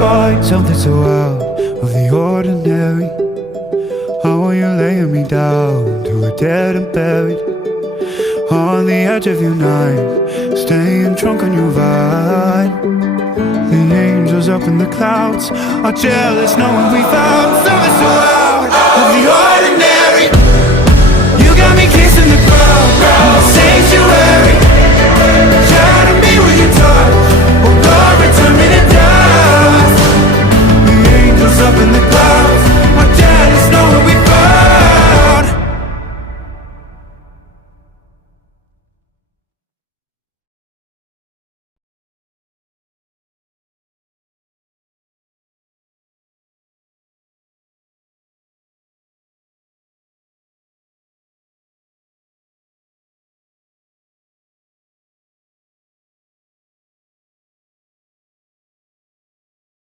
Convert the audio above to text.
find something so out of the ordinary. How are you laying me down to a dead and buried on the edge of your night, staying drunk on your vine. The angels up in the clouds are jealous knowing we found something so out of the ordinary. You got me kissing the ground in the sanctuary.